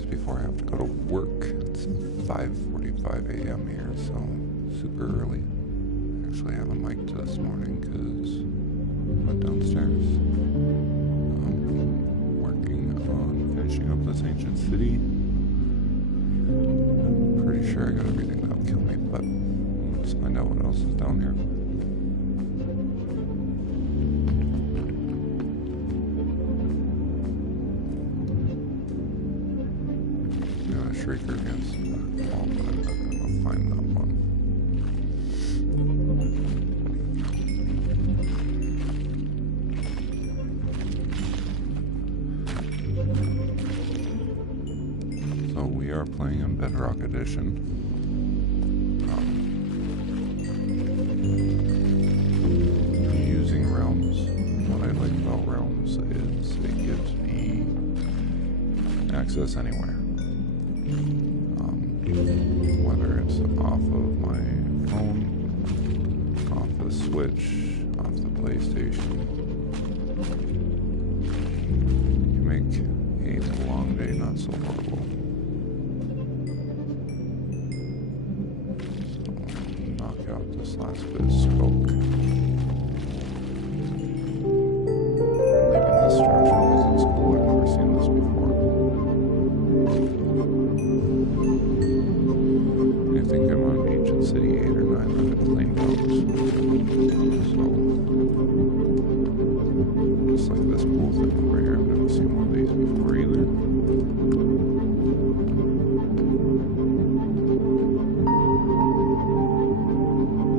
hours before I have to go to work. It's 5:45 a.m. here, so super early. Actually, I haven't mic'd this morning because I went downstairs. I'm working on finishing up this ancient city. I'm pretty sure I got everything that'll kill me, but let's find out what else is down here. Shrieker against the wall, but I'm not going to find that one. So we are playing in Bedrock Edition. Using realms. What I like about realms is it gives me access anywhere. Whether it's off of my phone, off the Switch, off the PlayStation, you make a long day not so horrible. So, knock out this last bit of smoke. Maybe this structure was in school, I've never seen this before. I think I'm on Ancient City 8 or 9 that I've claimed out. So, just like this pool thing over here, I've never seen one of these before either.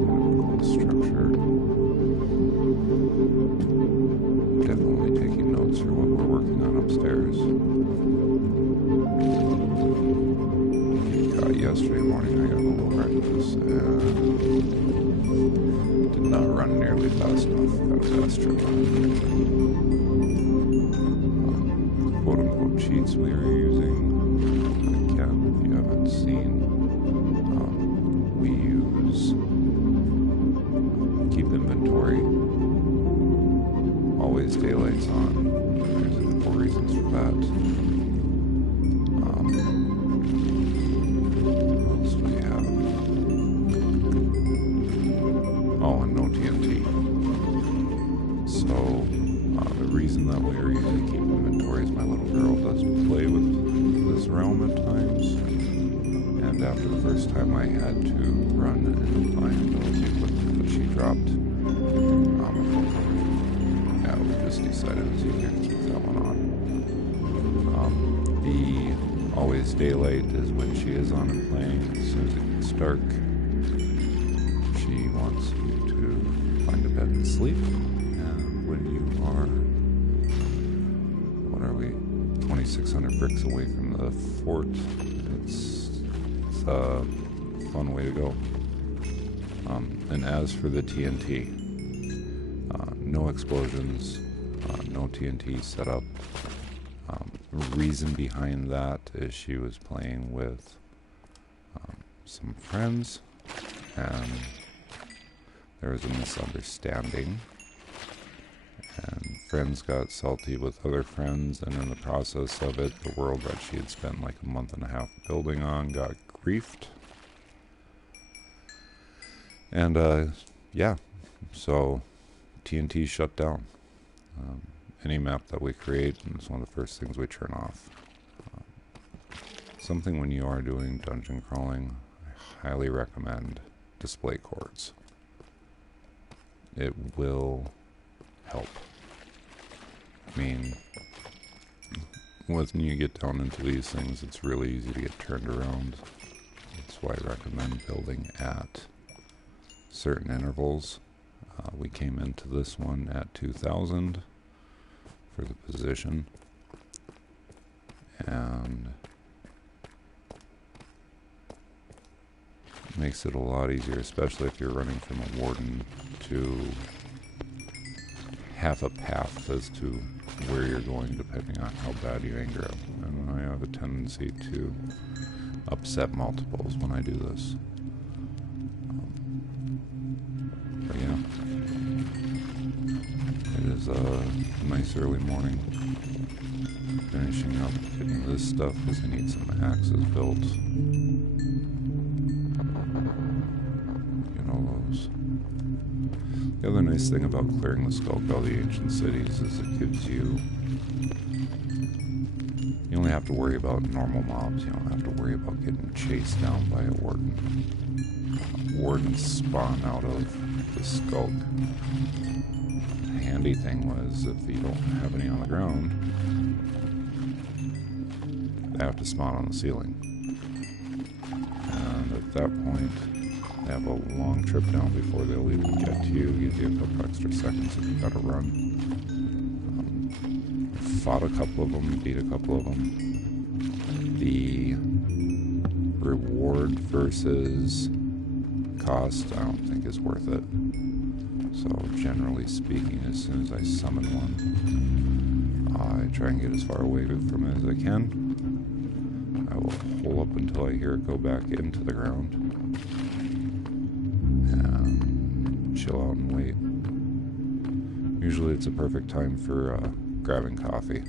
Kind of a cool structure. Definitely taking notes for what we're working on upstairs. Yesterday morning I got a little reckless and did not run nearly fast enough. Got a fast trip on it. Quote-unquote cheats we were using. Again, if you haven't seen, we use keep inventory, always daylights on. There's a couple reasons for that. Oh, and no TNT. So, the reason that we are using keep inventory is my little girl does play with this realm at times. And after the first time I had to run and find those equipment that she dropped, yeah, we just decided it's easier to keep that one on. The always daylight is when she is on and playing. As soon as it gets dark, she wants you to find a bed and sleep. And when you are, what are we, 2,600 bricks away from the fort, it's a fun way to go. And as for the TNT, no explosions, no TNT set up. Reason behind that is she was playing with some friends, and there was a misunderstanding, and friends got salty with other friends, and in the process of it, the world that she had spent like a month and a half building on got griefed. And yeah, so TNT shut down. Any map that we create, and it's one of the first things we turn off. Something when you are doing dungeon crawling, I highly recommend display cords. It will help. I mean, when you get down into these things, it's really easy to get turned around. That's why I recommend building at certain intervals. We came into this one at 2,000 for the position, and it makes it a lot easier, especially if you're running from a warden to have a path as to where you're going depending on how bad you anger him. And I have a tendency to upset multiples when I do this. But yeah, it is a nice nice early morning. Finishing up getting this stuff because I need some axes built. Get all those. The other nice thing about clearing the skulk out of the ancient cities is it gives you... You only have to worry about normal mobs. You don't have to worry about getting chased down by a warden. Wardens spawn out of the skulk. The handy thing was if you don't have any on the ground, they have to spawn on the ceiling. And at that point, they have a long trip down before they'll even get to you. Gives you a couple extra seconds if you gotta run. Fought a couple of them, beat a couple of them. The reward versus cost, I don't think is worth it. So generally speaking, as soon as I summon one, I try and get as far away from it as I can. I will hole up until I hear it go back into the ground. And chill out and wait. Usually it's a perfect time for grabbing coffee.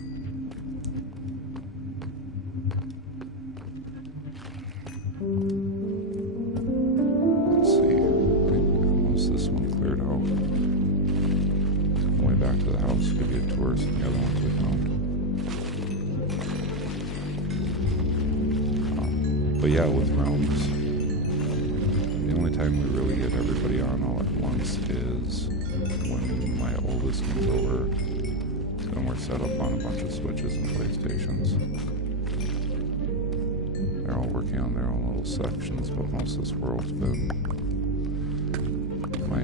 Let's see. I think almost this one cleared out. On the way back to the house, give you a tour of some of the other ones we found. But yeah, with rounds, the only time we really get everybody on all at once is when my oldest comes over. And we're set up on a bunch of switches and PlayStations. They're all working on their own little sections, but most of this world's been my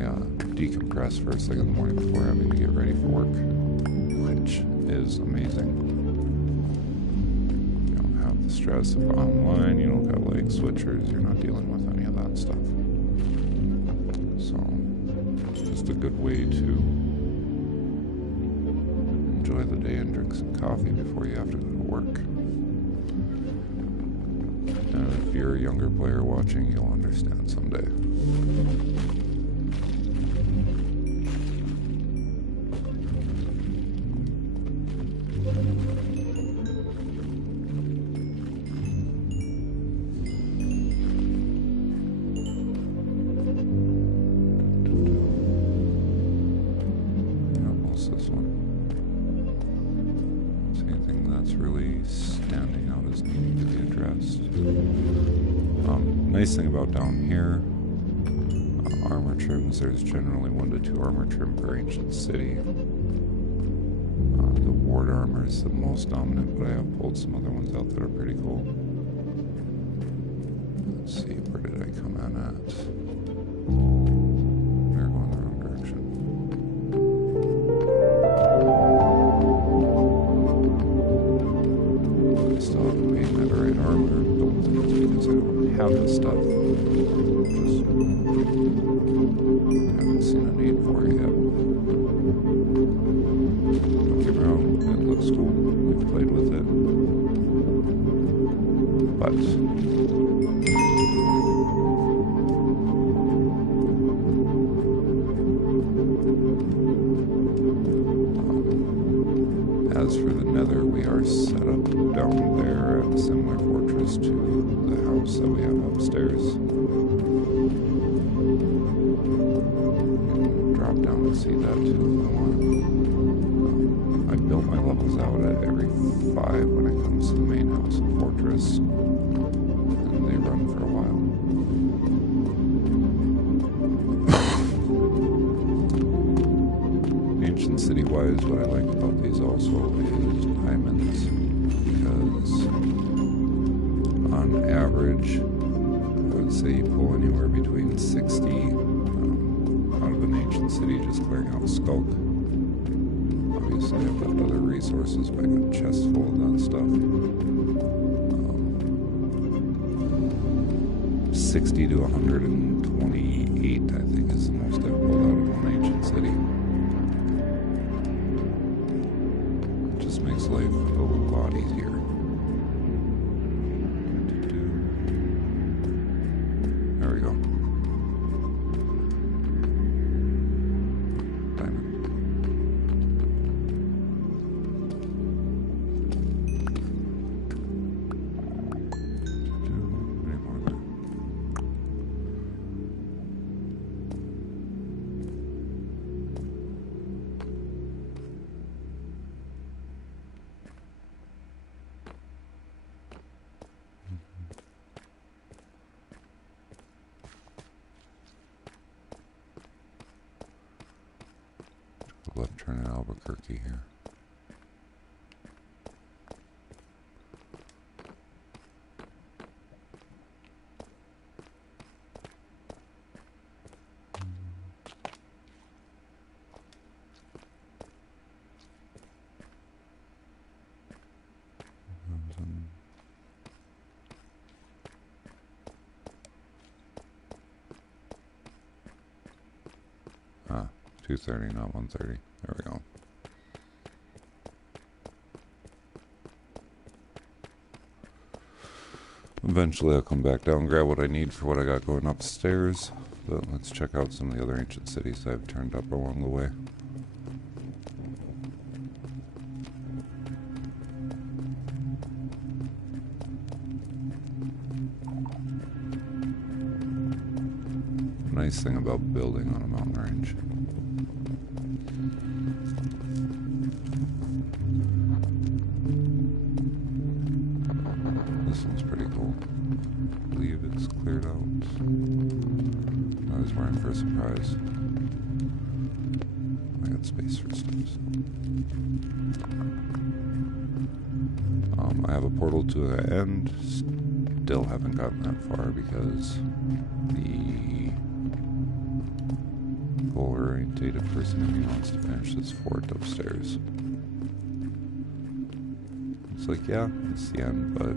decompress first thing in the morning before having to get ready for work, which is amazing. You don't have the stress of online, you don't have like switchers, you're not dealing with any of that stuff. So, it's just a good way to enjoy the day and drink some coffee before you have to go to work. And if you're a younger player watching, you'll understand someday. What's this one? Really standing out as needing to be addressed. Nice thing about down here, armor trims, there's generally 1 to 2 armor trim per ancient city. The ward armor is the most dominant, but I have pulled some other ones out that are pretty cool. Let's see, where did I come in at? We're going the wrong direction. Still haven't made netherite armor. Don't think it's because I don't have this stuff. Just haven't seen a need for it yet. Don't get me wrong, it looks cool. We've played with it. But as for the nether, we are set up down there at a similar fortress to the house that we have upstairs. Drop down and see that too if I want. I built my levels out at every 5 when it comes to the main house and fortress, and they run for a while. Ancient city-wise, what I like about these also is diamonds, because on average, I would say you pull anywhere between 60 out of an ancient city just clearing out a skulk. Obviously, I've got other resources, but I got chests full of that stuff. 60 to 128, I think, is the most I've pulled out of one ancient city. Just makes life a lot easier. There we go. Diamond. murky here. Ah, 2:30, not 1:30. There we go. Eventually I'll come back down and grab what I need for what I got going upstairs. But let's check out some of the other ancient cities I've turned up along the way. Nice thing about building on a mountain range. This one's pretty cool. I believe it's cleared out. I was wearing for a surprise. I got space for steps. I have a portal to the end. Still haven't gotten that far because the goal-orientated person in me wants to finish this fort upstairs. It's like, yeah, it's the end, but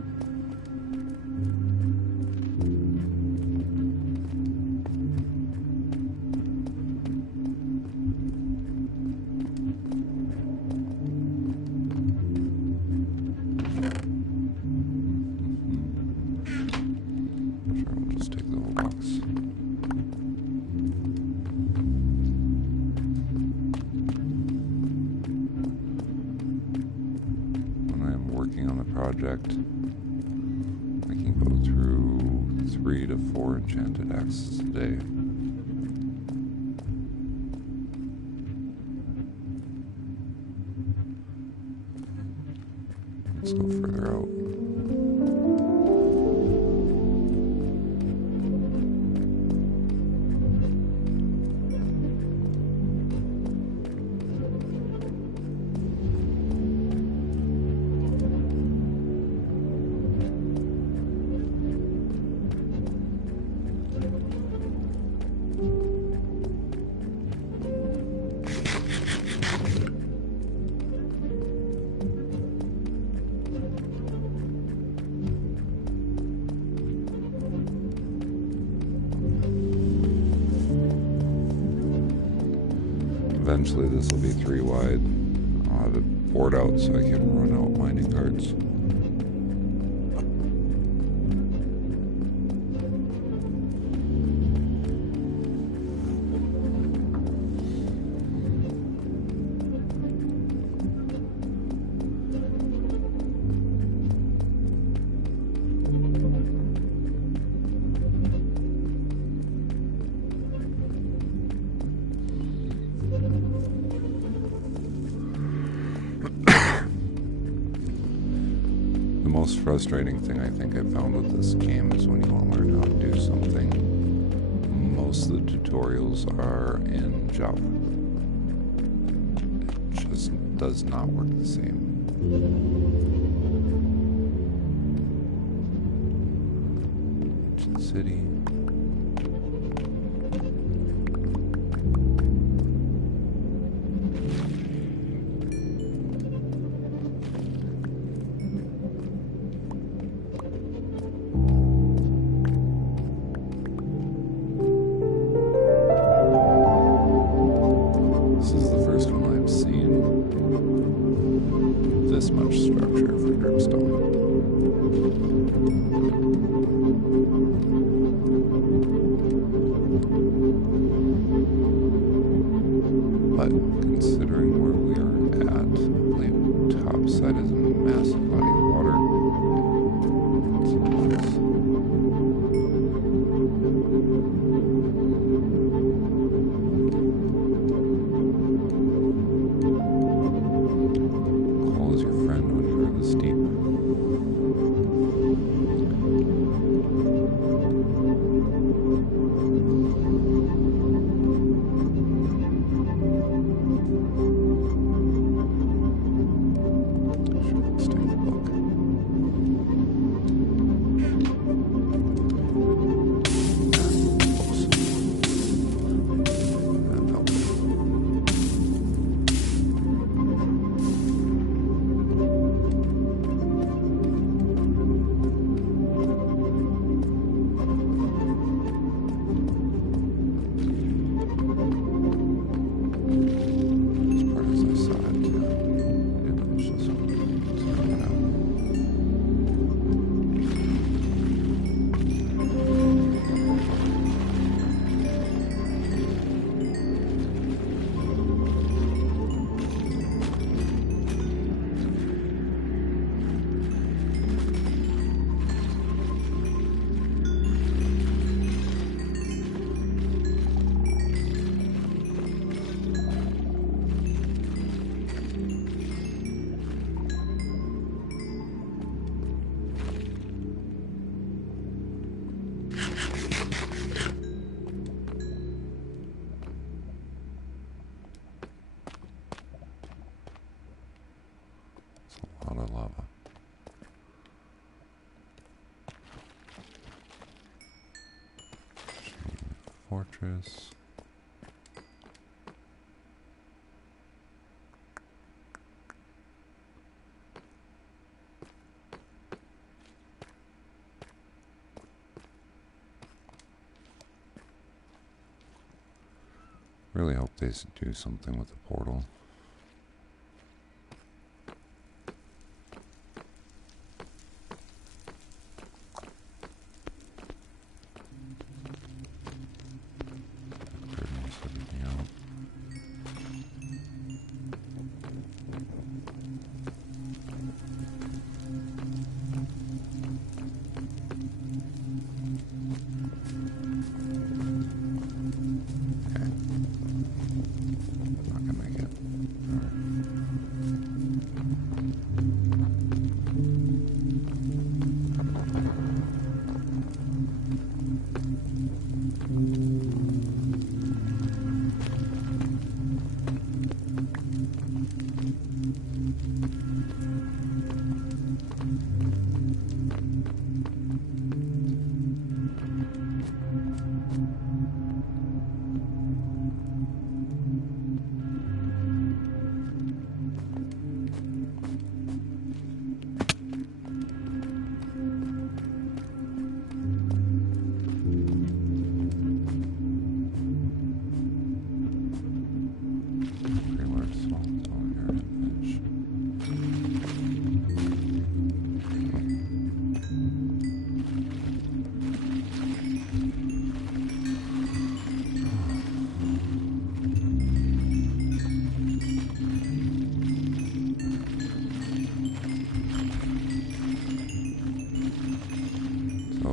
project, I can go through 3 to 4 enchanted axes a day. Let's go further out. Eventually this will be 3 wide. I'll have it bored out so I can run out mining carts. The most frustrating thing I think I've found with this game is when you want to learn how to do something. Most of the tutorials are in Java. It just does not work the same. Ancient city. Much structure for dripstone. But considering where we are at, I believe the top side is a massive body of water. fortress. Really hope they do something with the portal.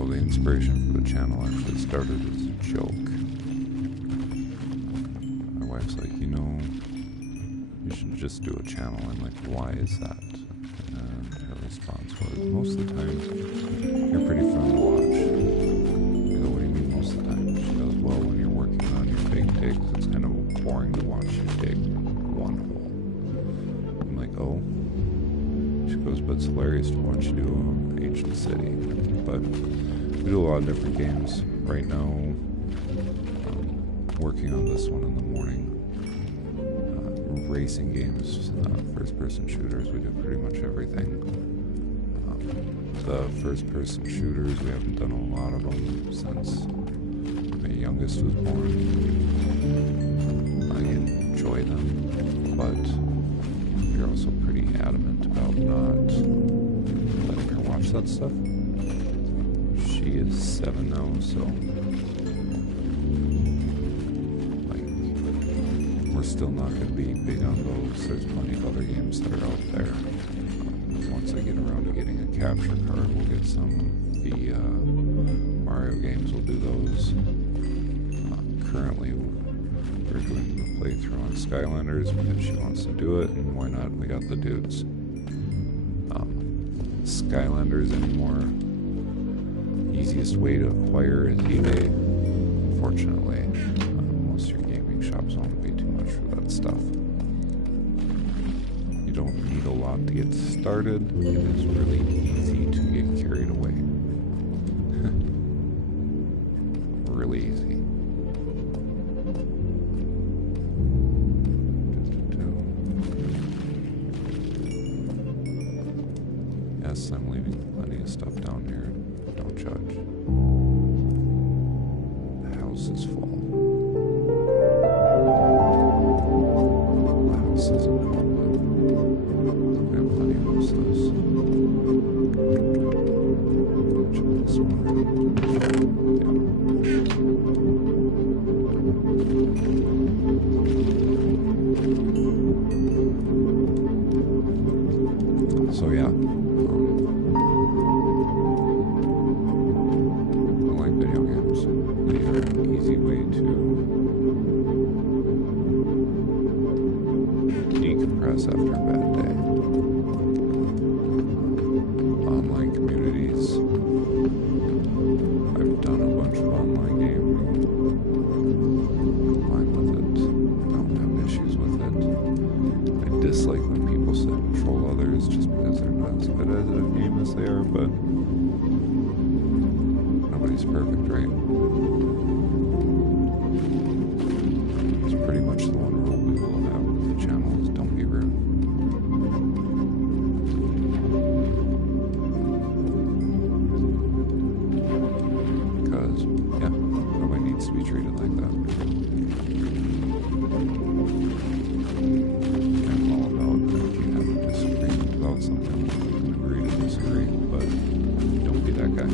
The inspiration for the channel actually started as a joke. My wife's like, you know, you should just do a channel. I'm like, why is that? And her response was, most of the time, you're pretty fun to watch. I go, what do you mean most of the time? She goes, well, when you're working on your big digs, it's kind of boring to watch you dig one hole. I'm like, oh. She goes, but it's hilarious to watch you do Ancient City. But we do a lot of different games. Right now, working on this one in the morning. Racing games, first-person shooters, we do pretty much everything. The first-person shooters, we haven't done a lot of them since my youngest was born. I enjoy them, but we're also pretty adamant about not letting her watch that stuff. She is 7 now, so we're still not going to be big on those. There's plenty of other games that are out there. Once I get around to getting a capture card, we'll get some. The Mario games, we'll do those. Currently, we're doing the playthrough on Skylanders because she wants to do it, and why not? We got the dudes. Skylanders anymore. Easiest way to acquire is eBay. Unfortunately, most of your gaming shops won't be too much for that stuff. You don't need a lot to get started. It is really easy to get carried away. Really easy. Yes, I'm leaving plenty of stuff down here. Don't judge. The house is full. The house isn't full, but we have plenty of houses. Check this one out. Yeah. So yeah. Video games. They are an easy way to decompress after a bad day. Online communities. I've done a bunch of online gaming. Fine with it. Don't have issues with it. I dislike when people sit and troll others just because they're not as good at a game as they are, but nobody's perfect, right? something. We can agree to disagree, but don't be that guy.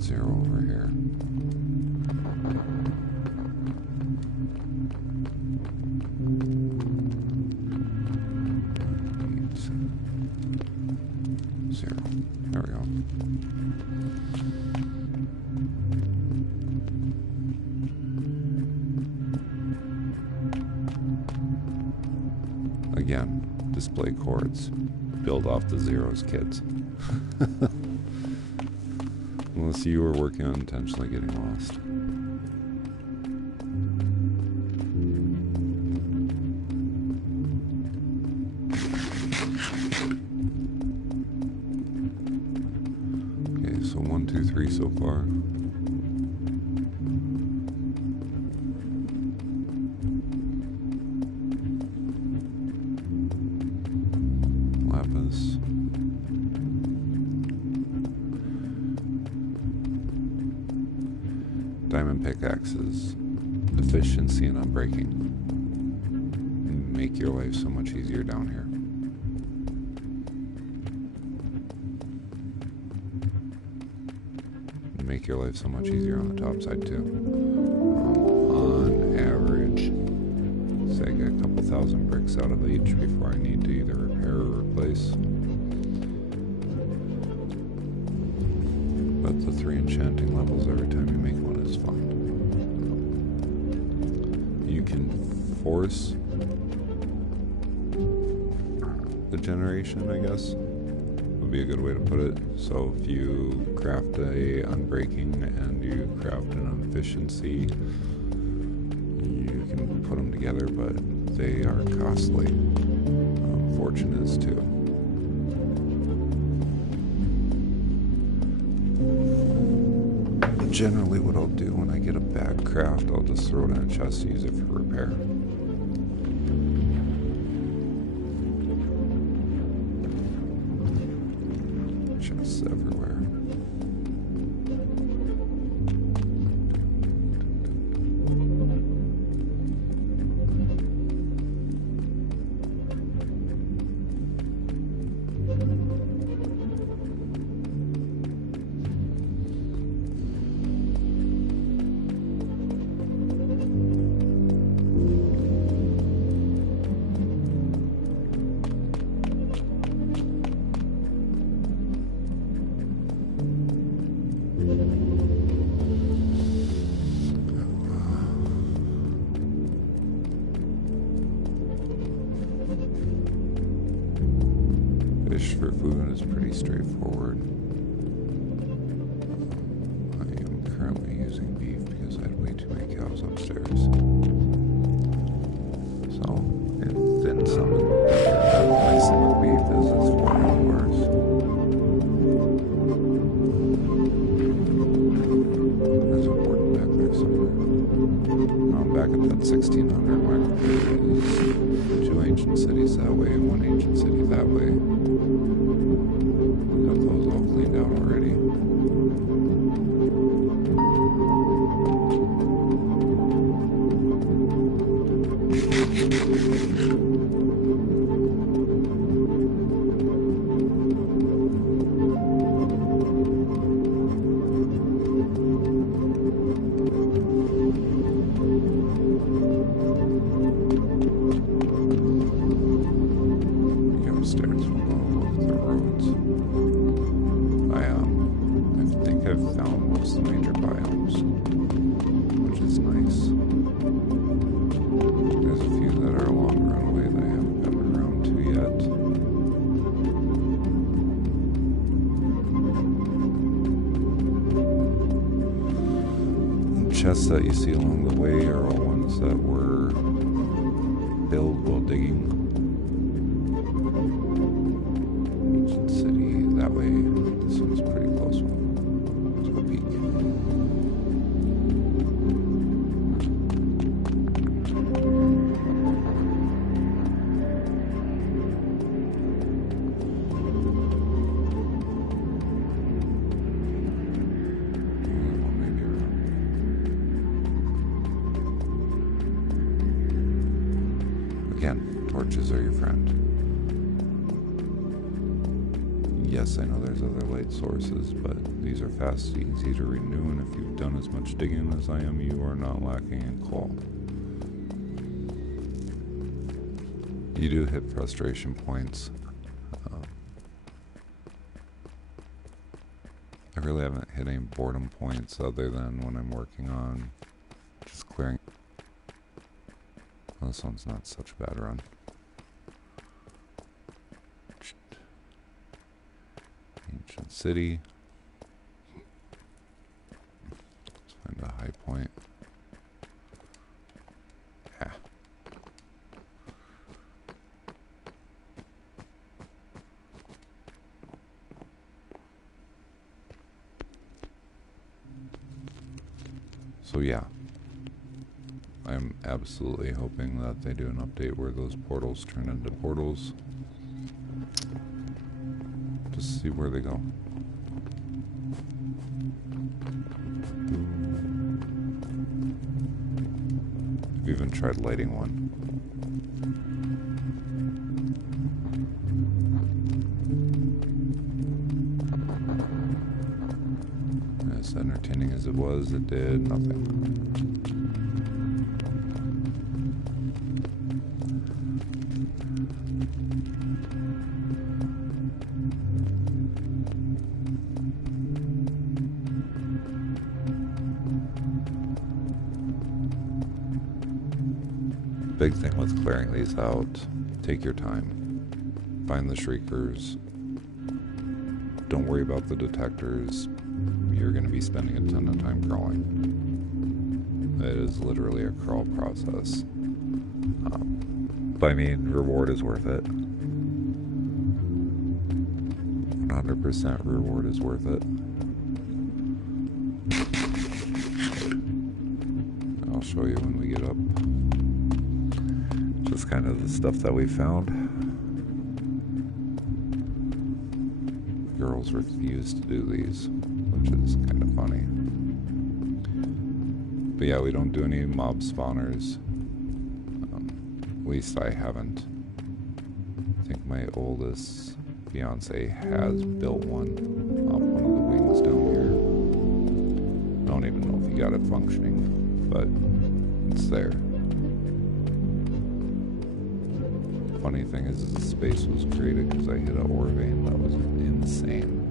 Zero over here. Zero. There we go. Again, display chords. Build off the zeros, kids. Unless you were working on intentionally getting lost. Okay, so 1, 2, 3 so far. Lapis. Diamond pickaxes, efficiency and unbreaking. Make your life so much easier down here. Make your life so much easier on the top side too. On average, say I get a couple thousand bricks out of each before I need to either repair or replace. But the 3 enchanting levels every time you make one is fun. You can force the generation, I guess, would be a good way to put it. So if you craft a unbreaking and you craft an efficiency, you can put them together, but they are costly. Fortune is too. Generally what I'll do when I get a bad craft, I'll just throw it in a chest to use it for repair. Chests everywhere. Fish for food is pretty straightforward. I am currently using beef because I had way too many cows upstairs. So, it's in some. The nice thing with beef is it's 4 hours. There's a port back there somewhere. I'm back at that 1600 mark. There's 2 ancient cities that way and 1 ancient city that way. Got those all cleaned out already. I've found most of the major biomes, which is nice. There's a few that are along the runway that I haven't gotten around to yet. The chests that you see along the way are all ones that were built while digging. Ancient city that way. This one's a pretty close one. Again, torches are your friend. Yes, I know there's other light sources, but these are fast, easy to renew, and if you've done as much digging as I am, you are not lacking in coal. You do hit frustration points. I really haven't hit any boredom points other than when I'm working on just clearing. Well, this one's not such a bad run. Ancient city. Let's find a high point. Yeah. So yeah. I'm absolutely hoping that they do an update where those portals turn into portals. Just see where they go. I've even tried lighting one. As entertaining as it was, it did nothing. Big thing with clearing these out, take your time. Find the shriekers. Don't worry about the detectors. You're going to be spending a ton of time crawling. It is literally a crawl process. But I mean, reward is worth it. 100% reward is worth it. I'll show you when we get up. Just kind of the stuff that we found. Girls refuse to do these, which is kind of funny. But yeah, we don't do any mob spawners. At least I haven't. I think my oldest fiance has built one off one of the wings down here. I don't even know if he got it functioning, but it's there. Funny thing is the space was created because I hit an ore vein that was insane.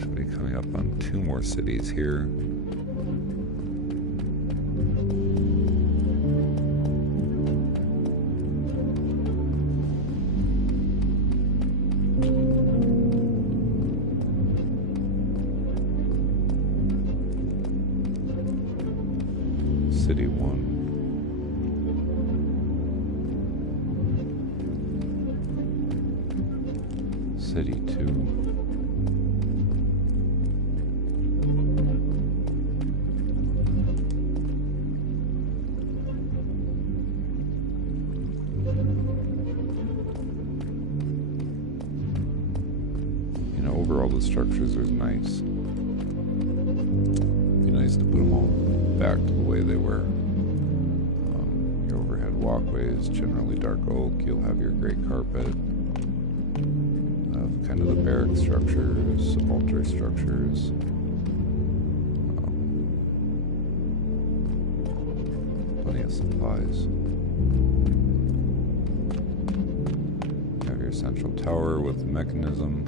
Should be coming up on 2 more cities here. City 1. city too. You know, overall the structures are nice. Be nice to put them all back to the way they were. Your overhead walkways, generally dark oak. You'll have your gray carpet. Kind of the barrack structures, altar structures. Plenty of supplies. You have your central tower with the mechanism.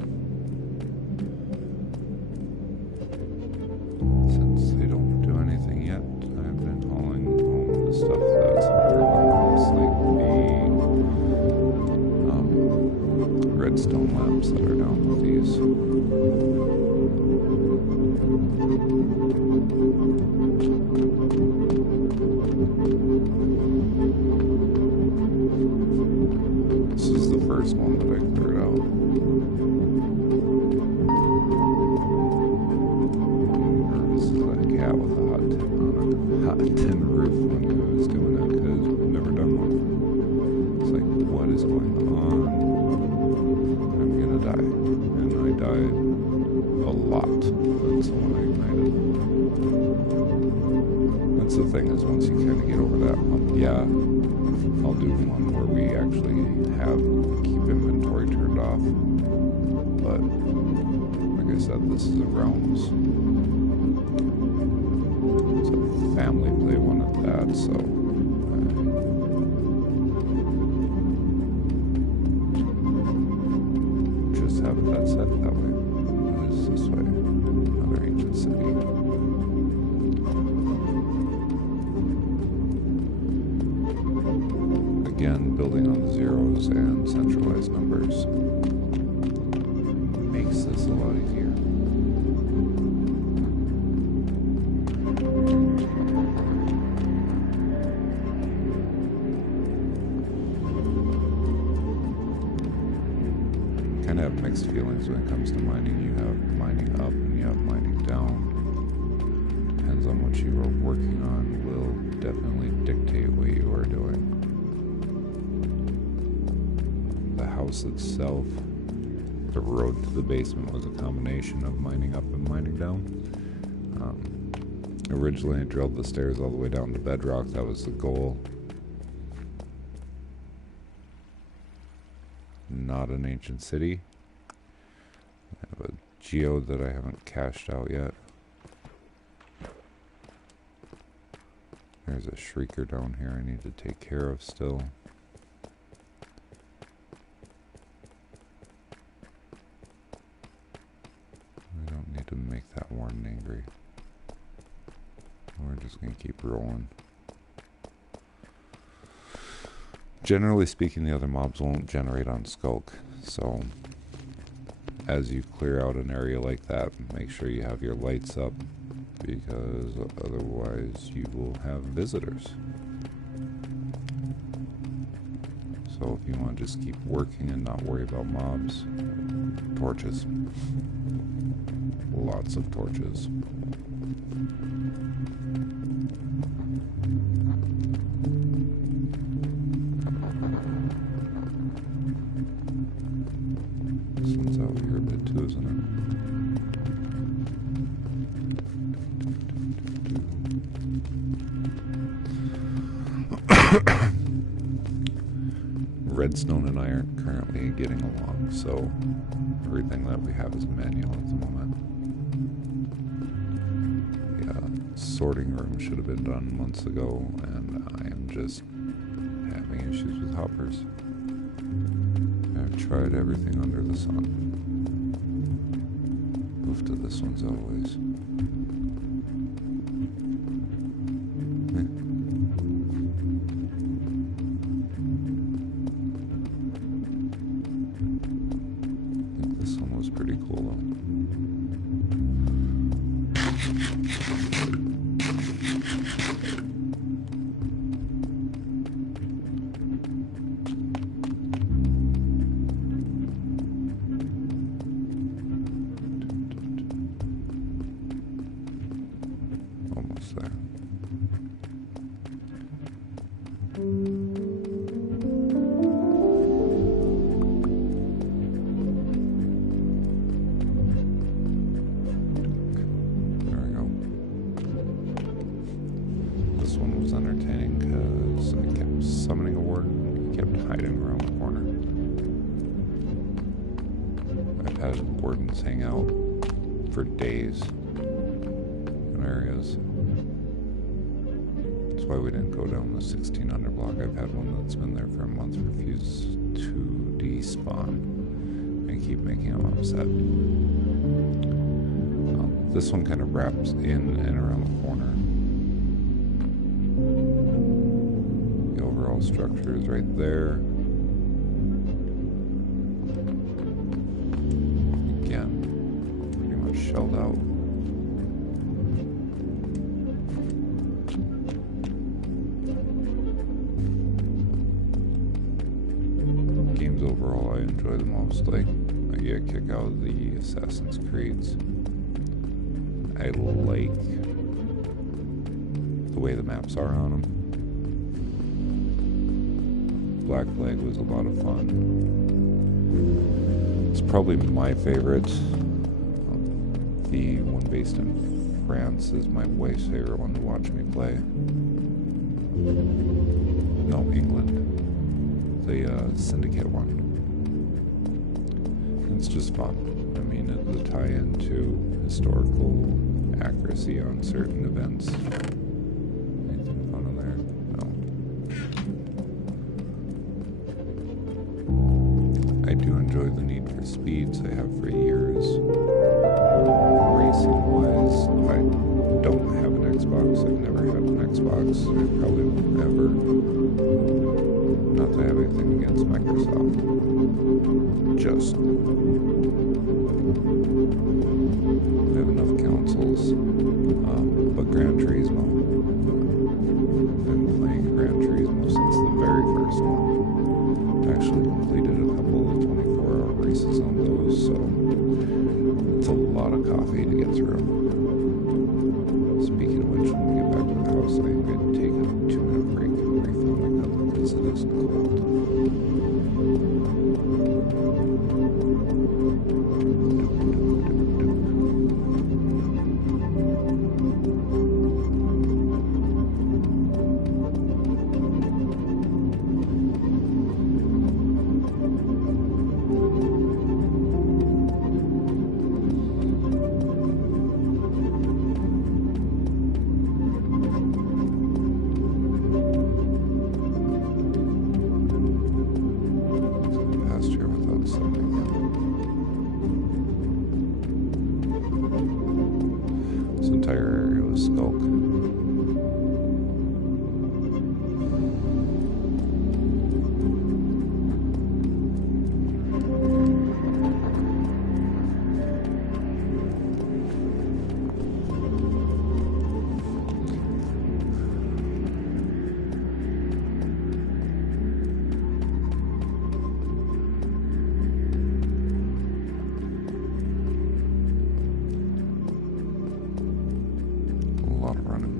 Since they don't do anything yet, I've been hauling home the stuff that's harder on, like the redstone lamps that are down with these. This is the first one that I cleared out. This is like a cat with a hot tin on it. Hot tin roof when I was doing that because I've never done one. It's like, what is going on? I'm gonna die. And I died a lot until when I ignited. That's the thing, is once you kind of get over that hump, yeah, I'll do one where we actually keep inventory turned off. But like I said, this is a realms. It's a family play one at that, so just have that set that way. It is this way. Another ancient city. Again, building on the zeros and centralized numbers makes this a lot easier. Kind of have mixed feelings when it comes to mining. You have mining up and you have mining down. Depends on what you are working on, will definitely dictate what you are doing. The house itself, the road to the basement was a combination of mining up and mining down. Originally I drilled the stairs all the way down to bedrock. That was the goal. Not an ancient city. I have a geode that I haven't cashed out yet. There's a shrieker down here I need to take care of still. I don't need to make that one angry. We're just going to keep rolling. Generally speaking, the other mobs won't generate on Skulk, so as you clear out an area like that, make sure you have your lights up, because otherwise you will have visitors. So if you want to just keep working and not worry about mobs, torches. Lots of torches. This one's out here a bit too, isn't it? Redstone and I aren't currently getting along, so everything that we have is manual at the moment. The sorting room should have been done months ago, and I am just having issues with hoppers. I've tried everything under the sun. Move to this one's always. Pretty cool though. There we go. This one was entertaining because I kept summoning a warden and he kept hiding around the corner. I've had wardens hang out for days in areas. That's why we didn't go down the 1600 block. I've had one that's been there for a month refuse to despawn and keep making him upset. This one kind of wraps in and around the corner. The overall structure is right there. Again, pretty much shelled out. Games overall I enjoy the most. Like, I get a kick out of the Assassin's Creeds. I like the way the maps are on them. Black Flag was a lot of fun. It's probably my favorite. The one based in France is my wife's favorite one to watch me play. No, England. The Syndicate one. It's just fun. I mean, it's a tie-in to historical accuracy on certain events. Anything fun in there? No. I do enjoy the Need for Speeds. I have for years. Racing-wise, I don't have an Xbox. I've never had an Xbox. I probably won't ever. Not that I have anything against Microsoft. Just I have enough consoles. But Gran Turismo. I've been playing Gran Turismo since the very first one. I actually completed a couple of 24-hour races on those, so it's a lot of coffee to get through. Speaking of which, when we get back to the house, I'm going to take a 2-minute break and refill my cup because it is cold.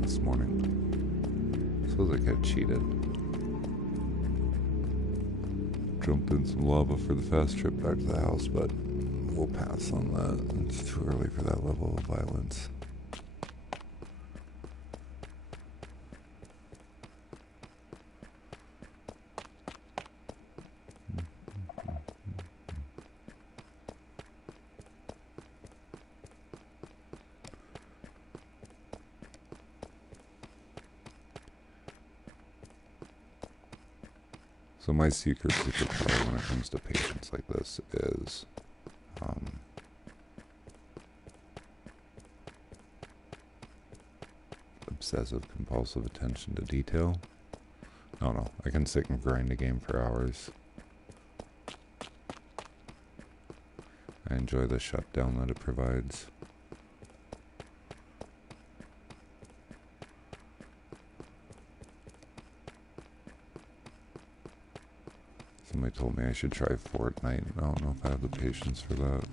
This morning. Suppose I got cheated. Jumped in some lava for the fast trip back to the house, but we'll pass on that. It's too early for that level of violence. So my secret superpower when it comes to patients like this is obsessive compulsive attention to detail. No, I can sit and grind a game for hours. I enjoy the shutdown that it provides. Somebody told me I should try Fortnite. I don't know if I have the patience for that.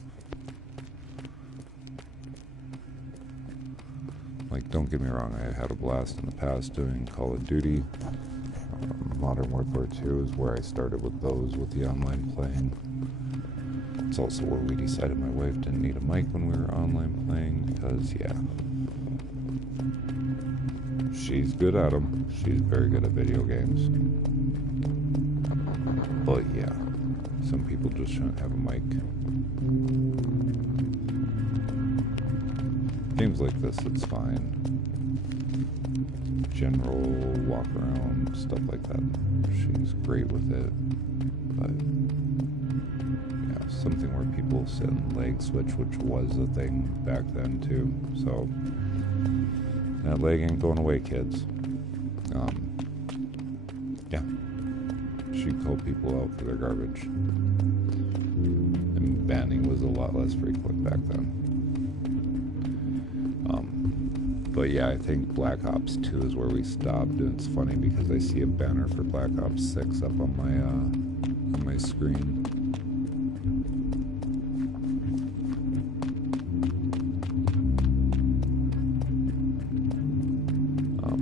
Like, don't get me wrong, I had a blast in the past doing Call of Duty. Modern Warfare 2 is where I started with those, with the online playing. It's also where we decided my wife didn't need a mic when we were online playing, because, yeah, she's good at them. She's very good at video games. But, yeah, some people just shouldn't have a mic. Games like this, it's fine. General walk around, stuff like that. She's great with it. But yeah, something where people sit and leg switch, which was a thing back then too. So that leg ain't going away, kids. Yeah. She'd call people out for their garbage. And banning was a lot less frequent back then. But yeah, I think Black Ops 2 is where we stopped, and it's funny because I see a banner for Black Ops 6 up on my screen.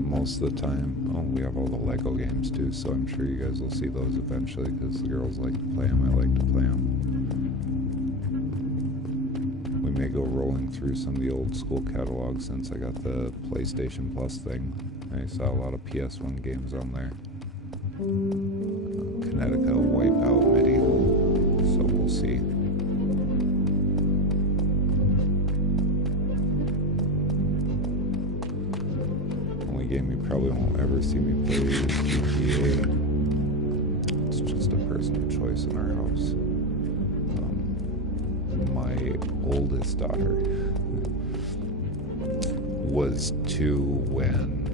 Most of the time, we have all the Lego games too, so I'm sure you guys will see those eventually because the girls like to play them, I like to play them. We may go rolling through some of the old school catalogs since I got the PlayStation Plus thing. I saw a lot of PS1 games on there. Connecticut, Wipeout, Medieval, so we'll see. Only game you probably won't ever see me play is GTA. It's just a personal choice in our house. My oldest daughter was 2 when,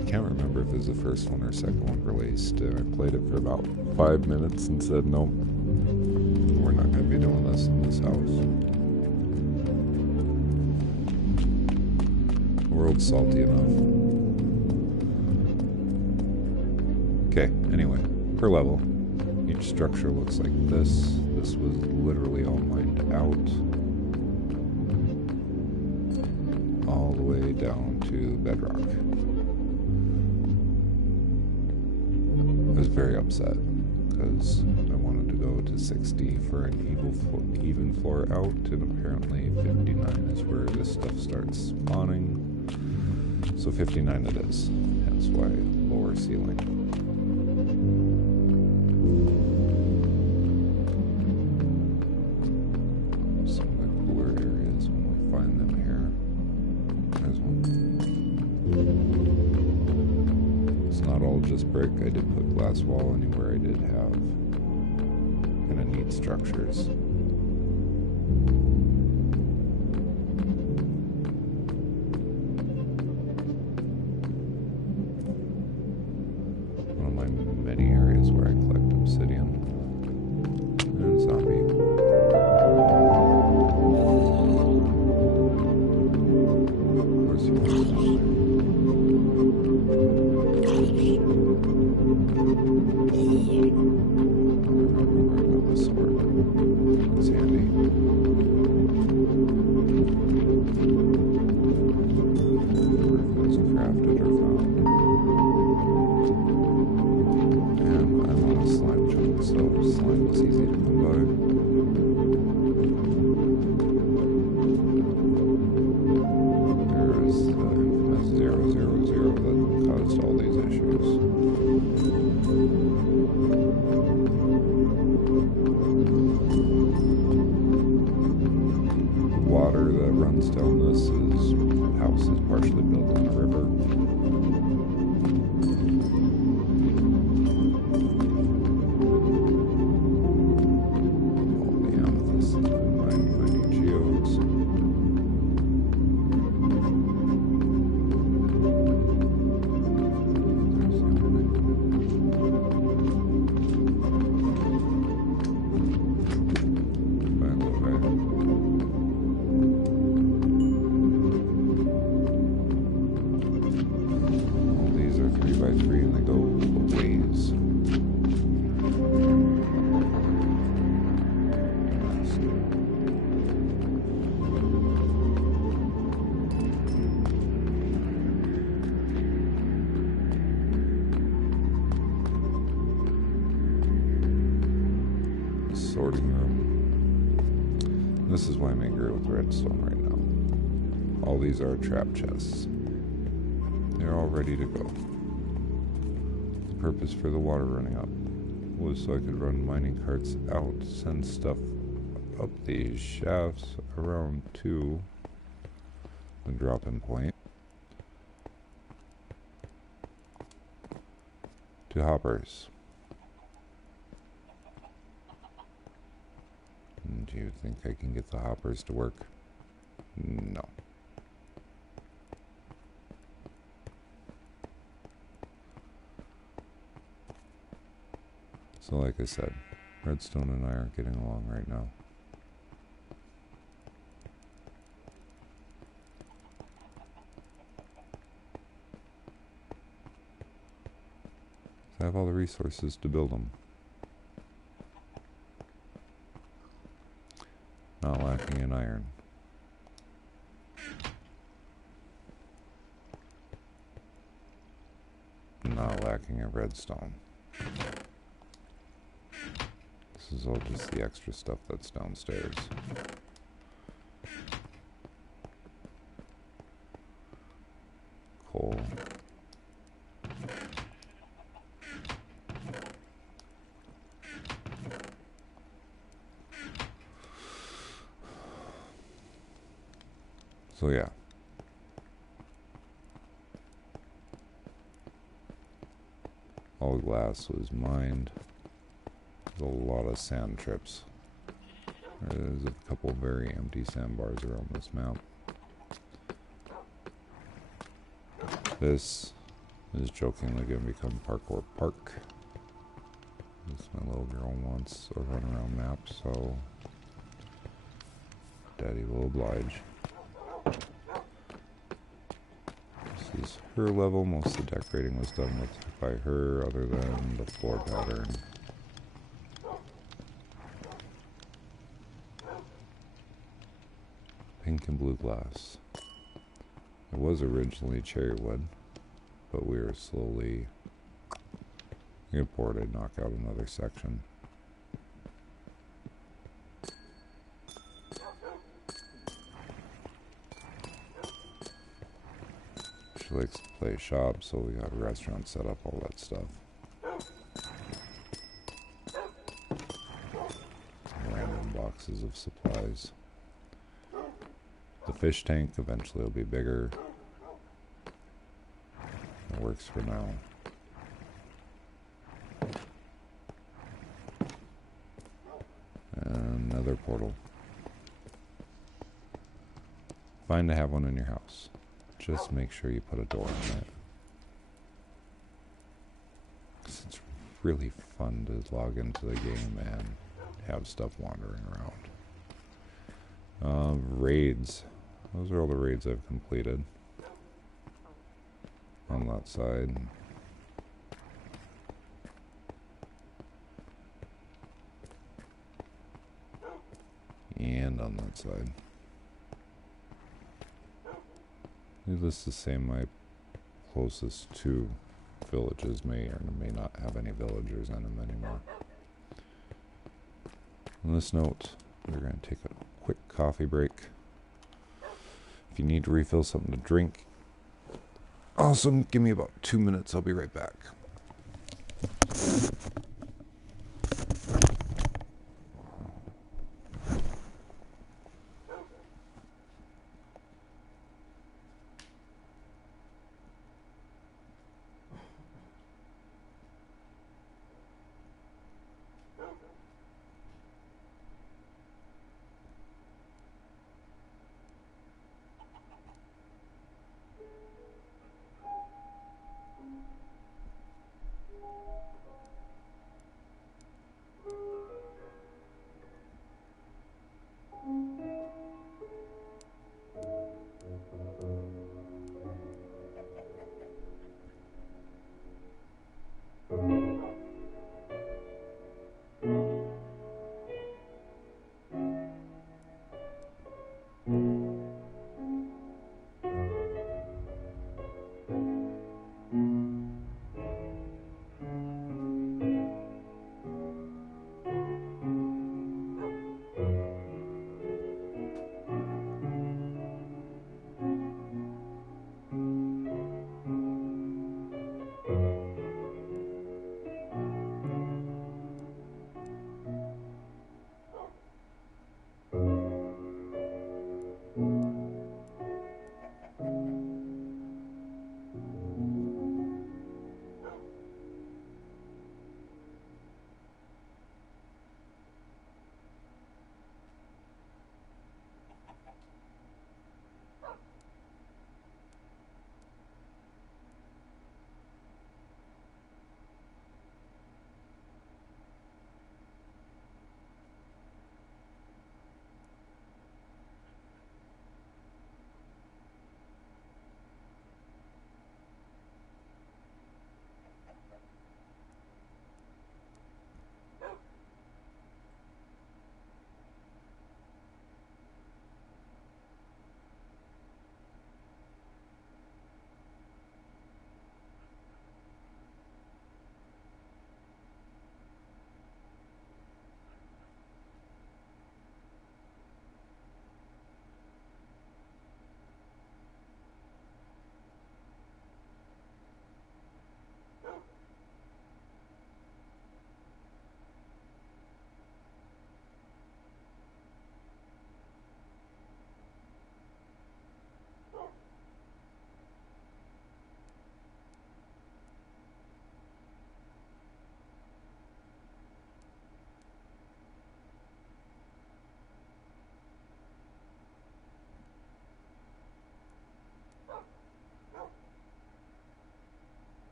I can't remember if it was the first one or second one released. I played it for about 5 minutes and said, nope, we're not going to be doing this in this house. The world's salty enough. Okay, anyway, per level. Each structure looks like this. This was literally all mined out. All the way down to bedrock. I was very upset because I wanted to go to 60 for an even floor out, and apparently 59 is where this stuff starts spawning. So 59 it is. That's why lower ceiling. Just brick. I did put glass wall anywhere I did have kind of neat structures. One of my many areas where I collect obsidian. And a zombie. Of course you want to down this house is partially built on the river. All the amethysts finding geodes. sorting room. This is why I'm angry with redstone right now. All these are trap chests. They're all ready to go. The purpose for the water running up was so I could run mining carts out, send stuff up these shafts around to the drop-in point to hoppers. And do you think I can get the hoppers to work? No. So like I said, Redstone and I aren't getting along right now. I have all the resources to build them. Not lacking in iron. Not lacking in redstone. This is all just the extra stuff that's downstairs. Coal. So yeah. All glass was mined. There's a lot of sand trips. There's a couple very empty sandbars around this map. This is jokingly going to become Parkour Park. This my little girl wants a run around map, so Daddy will oblige. This is her level. Most of the decorating was done by her, other than the floor pattern. Pink and blue glass. It was originally cherry wood, but we were slowly getting bored. I'd knock out another section. She likes to play shop, so we got a restaurant set up, all that stuff. Random boxes of supplies. The fish tank eventually will be bigger. It works for now. Another portal. Fine to have one in your house. Just make sure you put a door on it. 'Cause it's really fun to log into the game and have stuff wandering around. Raids. Those are all the raids I've completed on that side. And on that side. Needless to say, my closest two villages may or may not have any villagers in them anymore. On this note, we're going to take a quick coffee break. If you need to refill something to drink, awesome. Give me about 2 minutes. I'll be right back.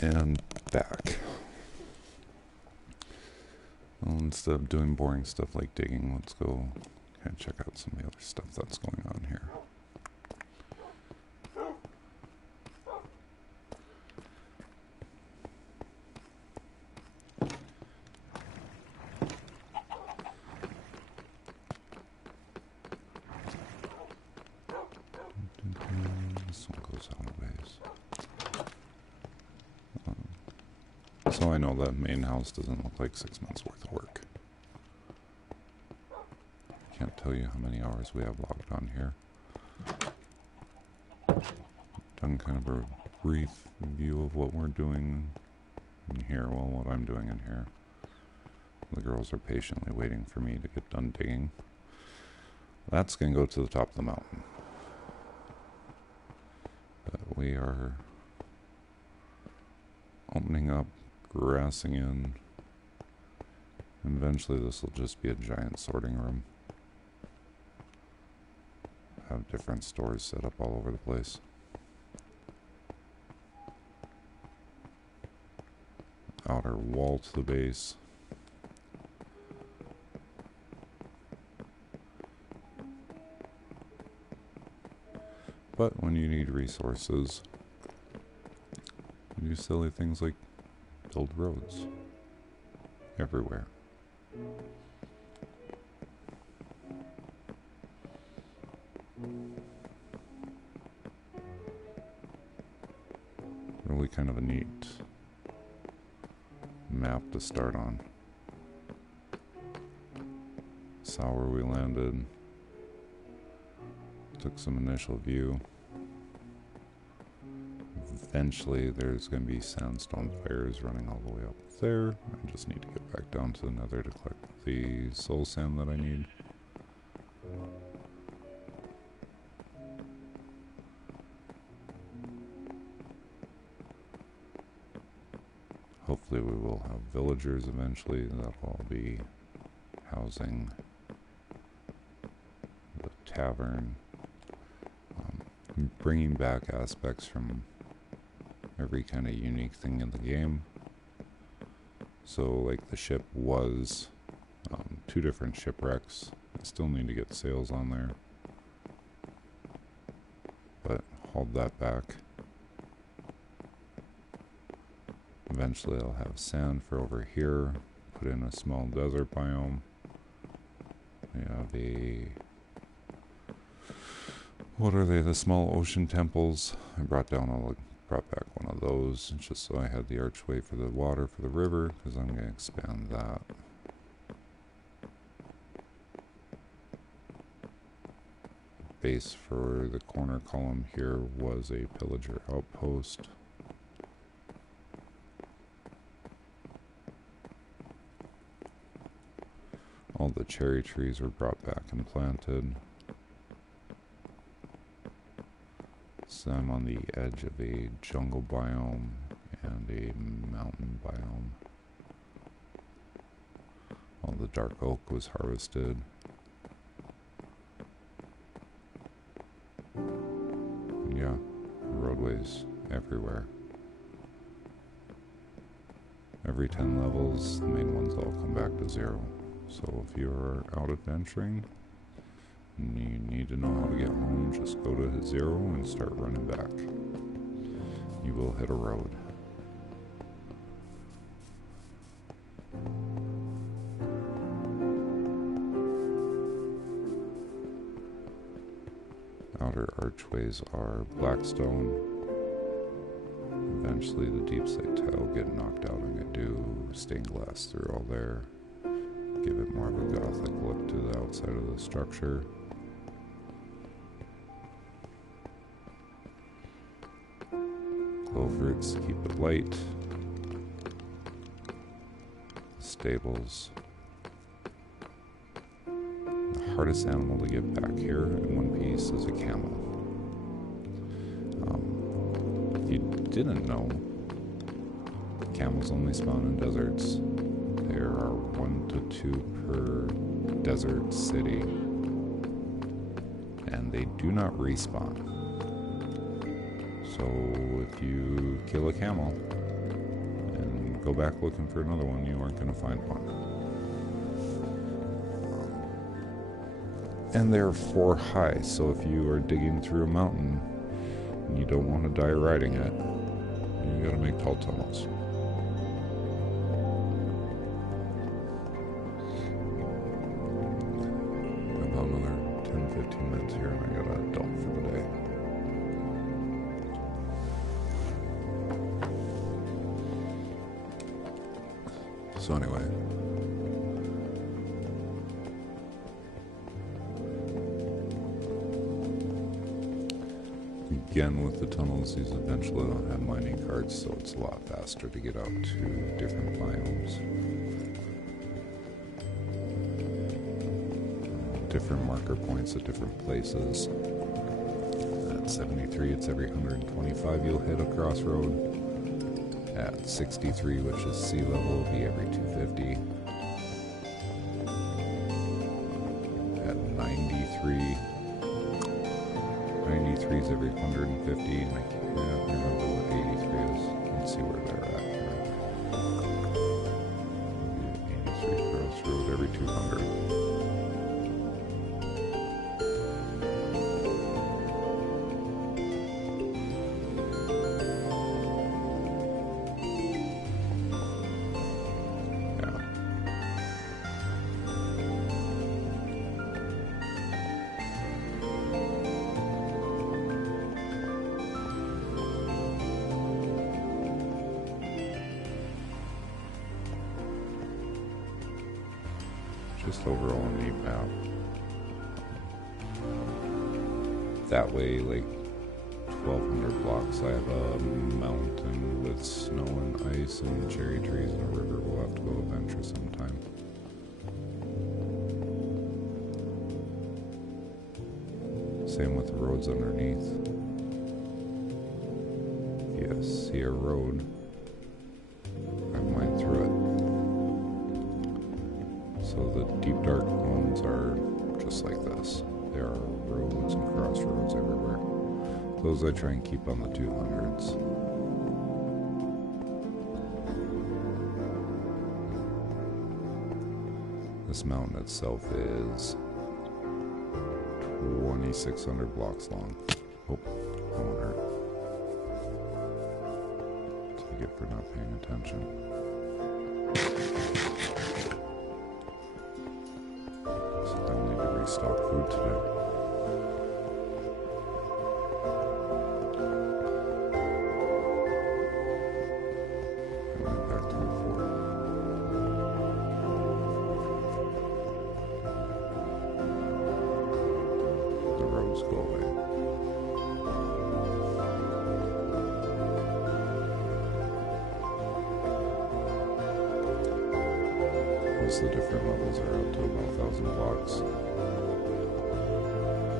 And back. Well, instead of doing boring stuff like digging, let's go kind of check out some of the other stuff that's going on here. This one goes out a ways. So I know that main house doesn't look like 6 months worth of work. Can't tell you how many hours we have logged on here. Done kind of a brief view of what we're doing in here, well, what I'm doing in here. The girls are patiently waiting for me to get done digging. That's going to go to the top of the mountain. But we are opening up, grassing in. And eventually this will just be a giant sorting room. Have different stores set up all over the place. Outer wall to the base. But when you need resources, you do silly things like build roads everywhere. Really kind of a neat map to start on. Saw where we landed. Took some initial view. Eventually there's going to be sandstone fires running all the way up there. I just need to get back down to the nether to collect the soul sand that I need. Hopefully we will have villagers eventually that will be housing the tavern. Bringing back aspects from every kind of unique thing in the game. So like the ship was 2 different shipwrecks. I still need to get sails on there, but hauled that back. Eventually I'll have sand for over here, put in a small desert biome. We have what are they, the small ocean temples. I brought back one of those just so I had the archway for the water for the river, because I'm going to expand that. Base for the corner column here was a pillager outpost. All the cherry trees were brought back and planted. So I'm on the edge of a jungle biome and a mountain biome. All the dark oak was harvested. Yeah, roadways everywhere. Every 10 levels, the main ones all come back to 0. So if you're out adventuring and you need to know how to get home, just go to 0 and start running back. You will hit a road. Outer archways are blackstone. Eventually the deep slate tile will get knocked out. I'm going to do stained glass through all there. Give it more of a gothic look to the outside of the structure. Clovers, keep it light. Stables. The hardest animal to get back here in one piece is a camel. If you didn't know, camels only spawn in deserts. There are 1 to 2 per desert city, and they do not respawn. So if you kill a camel, and go back looking for another one, you aren't going to find one. And they're 4 high, so if you are digging through a mountain and you don't want to die riding it, you got to make tall tunnels. About another 10-15 minutes here and I got a dump for the day. So anyway, again with the tunnels, these eventually don't have mining carts, so it's a lot faster to get out to different biomes. Different marker points at different places. At 73, it's every 125 you'll hit a crossroad. At 63, which is sea level, will be every 250. At 93, 93 is every 150, and I can't remember what 83 is. Let's see where they're at here. 83 crossroad every 200. Just overall a neat map. That way, like 1,200 blocks, I have a mountain with snow and ice and cherry trees and a river we'll have to go adventure sometime. Same with the roads underneath. If you see a road, I've mined through it. So the deep dark ones are just like this. There are roads and crossroads everywhere. Those I try and keep on the 200s. This mountain itself is 2,600 blocks long. Oh, that won't hurt. That's what you get for not paying attention. Stock food today. And went back to the fort. The roads go away. Most of the different levels are up to about 1,000 blocks.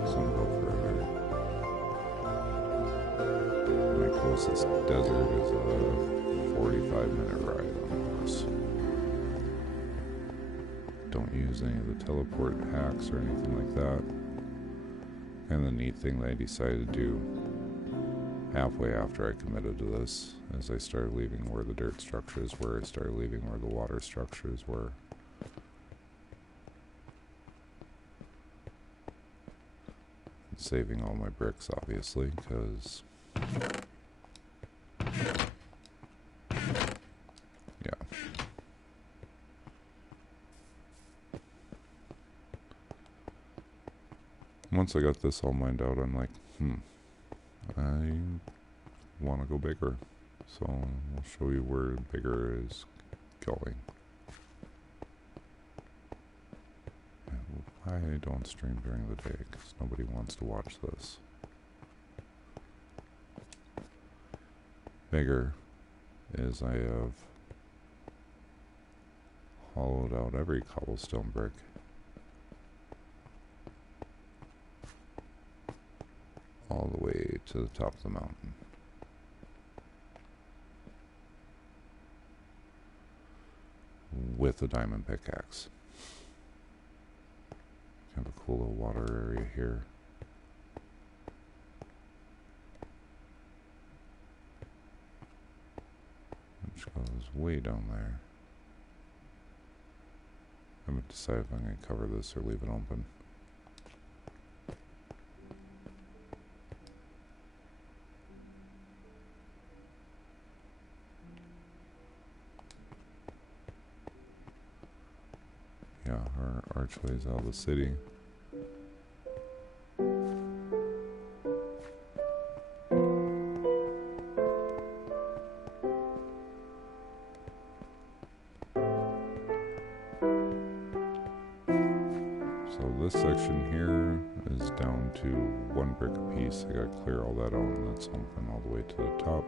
Some go further. My closest desert is a 45-minute ride on a horse. Don't use any of the teleport hacks or anything like that. And the neat thing that I decided to do halfway after I committed to this is I started leaving where the dirt structures were, I started leaving where the water structures were. Saving all my bricks, obviously, because yeah. Once I got this all mined out, I'm like, I want to go bigger. So I'll show you where bigger is going. I don't stream during the day because nobody wants to watch this. Bigger is I have hollowed out every cobblestone brick. All the way to the top of the mountain. With a diamond pickaxe. Have a cool little water area here. which goes way down there. I haven't decided if I'm going to cover this or leave it open. Yeah, our archway's out of the city. So this section here is down to 1 brick apiece. I gotta clear all that out, and that's open all the way to the top.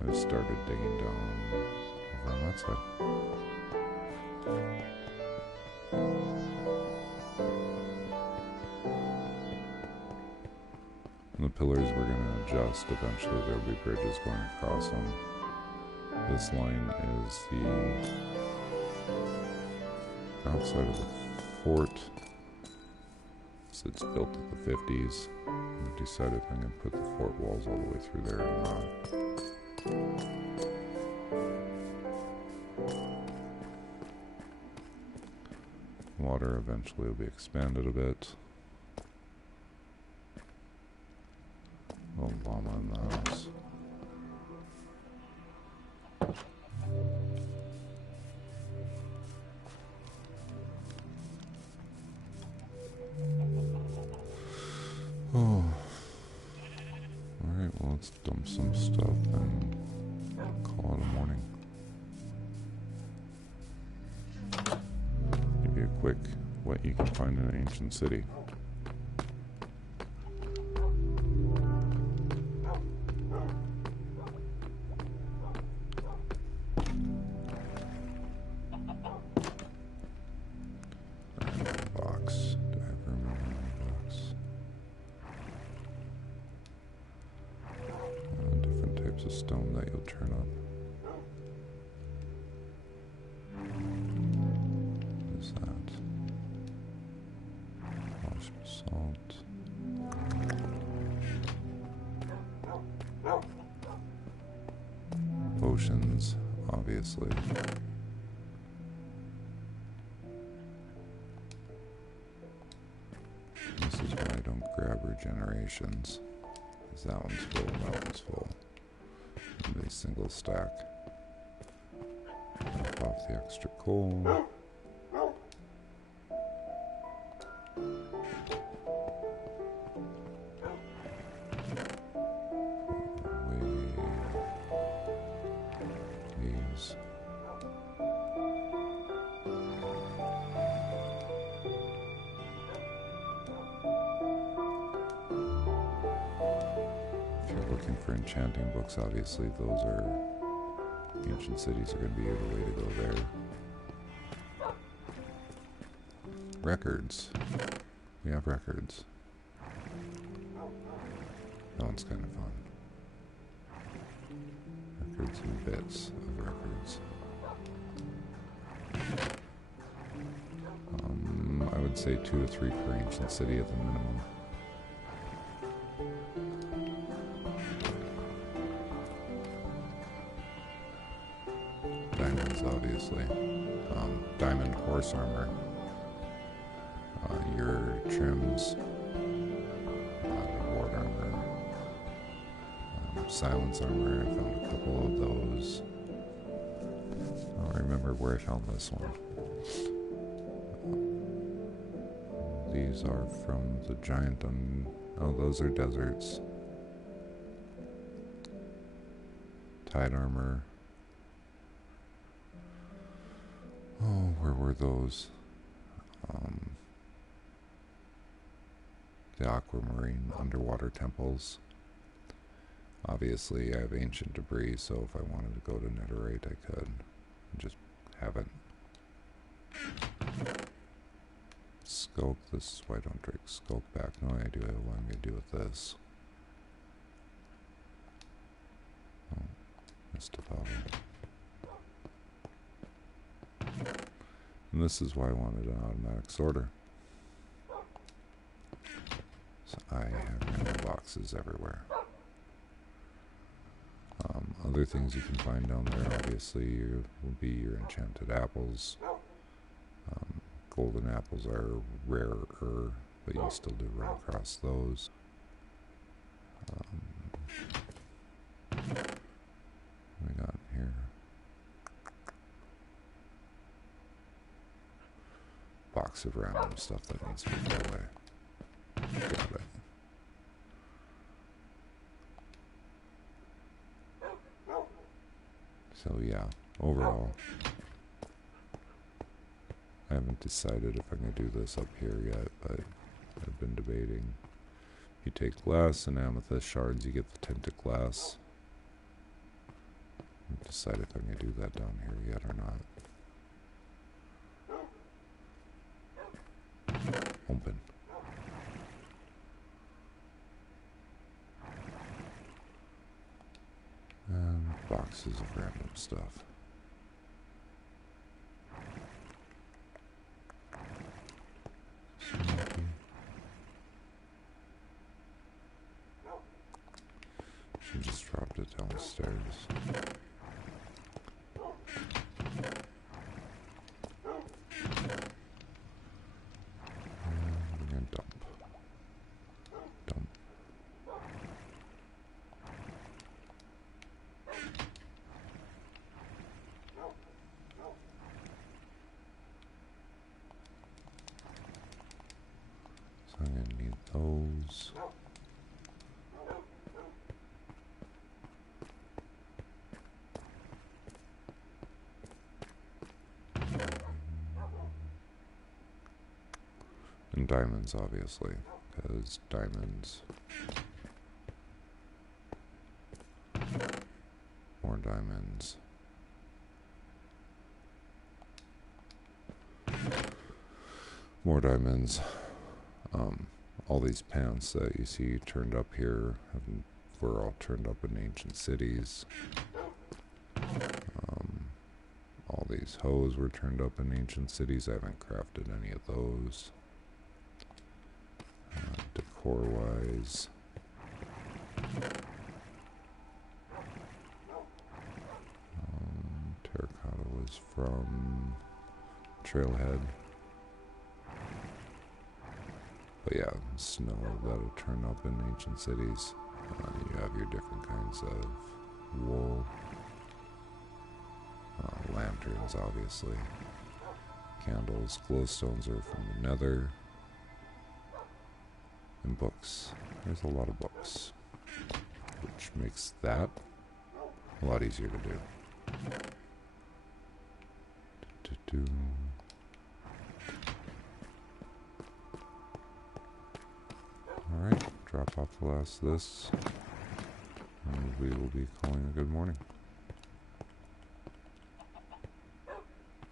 I just started digging down over on that side. And the pillars we're gonna adjust. Eventually there'll be bridges going across them. This line is the outside of the fort. So it's built in the 50s. I've decided if I'm going to put the fort walls all the way through there or not. Water eventually will be expanded a bit. Little llama in the house. Oh. Alright, well, let's dump some stuff and call it a morning. Give you a quick what you can find in an ancient city. Of stone that you'll turn up. What is that? Polished basalt. Potions, obviously. This is why I don't grab regenerations. Because that one's full, that one's full. A single stack. Drop off the extra coal. These. Looking for enchanting books, obviously those are ancient cities are going to be the way to go there. Records. We have records. That one's kind of fun. Records and bits of records. I would say 2 to 3 per ancient city at the minimum. Diamonds, obviously. Diamond horse armor. Your trims. Ward armor. Silence armor. I found a couple of those. I don't remember where I found this one. These are from the giant oh, those are deserts. Tide armor. Oh, where were those? The aquamarine underwater temples. Obviously, I have ancient debris, so if I wanted to go to netherite, I could. Just haven't. Skulk, this is why I don't drink skulk back. No idea what I'm going to do with this. Oh, missed a bottle. And this is why I wanted an automatic sorter. So I have random boxes everywhere. other things you can find down there, obviously, will be your enchanted apples. Golden apples are rarer, but you still do run across those. What we got here? Box of random stuff that needs to be put away. Got it. So yeah, overall, I haven't decided if I'm going to do this up here yet, but I've been debating. You take glass and amethyst shards, you get the tinted glass. I haven't decided if I'm going to do that down here yet or not. Open. And boxes of random stuff. She just dropped it downstairs. And we're gonna dump. Dump. So I'm gonna need those. And diamonds, obviously, because diamonds. More diamonds. More diamonds. All these pants that you see turned up here were all turned up in ancient cities. All these hoes were turned up in ancient cities. I haven't crafted any of those. Decor-wise, terracotta was from Trailhead. But yeah, snow that'll turn up in ancient cities. You have your different kinds of wool. Lanterns, obviously. Candles, glowstones are from the nether. And books. There's a lot of books. Which makes that a lot easier to do. Alright, drop off the last of this. And we will be calling a good morning.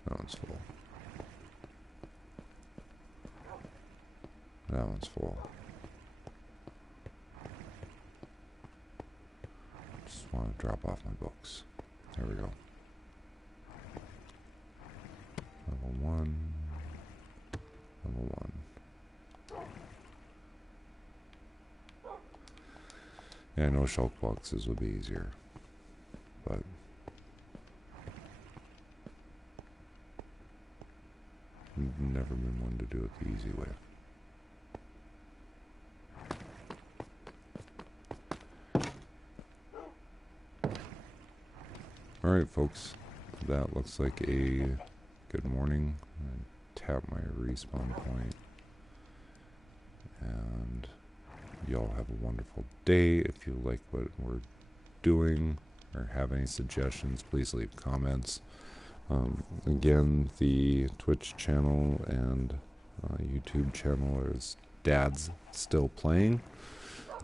That one's full. That one's full. Just want to drop off my books. There we go. Level 1. Level 1. Yeah, I know shulk boxes would be easier, but I've never been one to do it the easy way. Alright folks, that looks like a good morning. I tap my respawn point, and y'all have a wonderful day. If you like what we're doing or have any suggestions, please leave comments. Again, the Twitch channel and YouTube channel is Dadsstillplayin,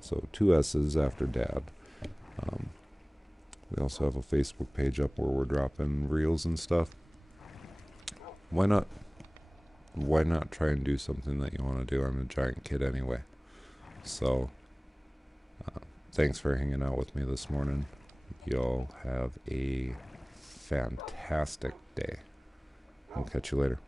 so 2 S's after Dad. We also have a Facebook page up where we're dropping reels and stuff. Why not? Why not try and do something that you want to do? I'm a giant kid anyway. So, thanks for hanging out with me this morning. Y'all have a fantastic day. I'll catch you later.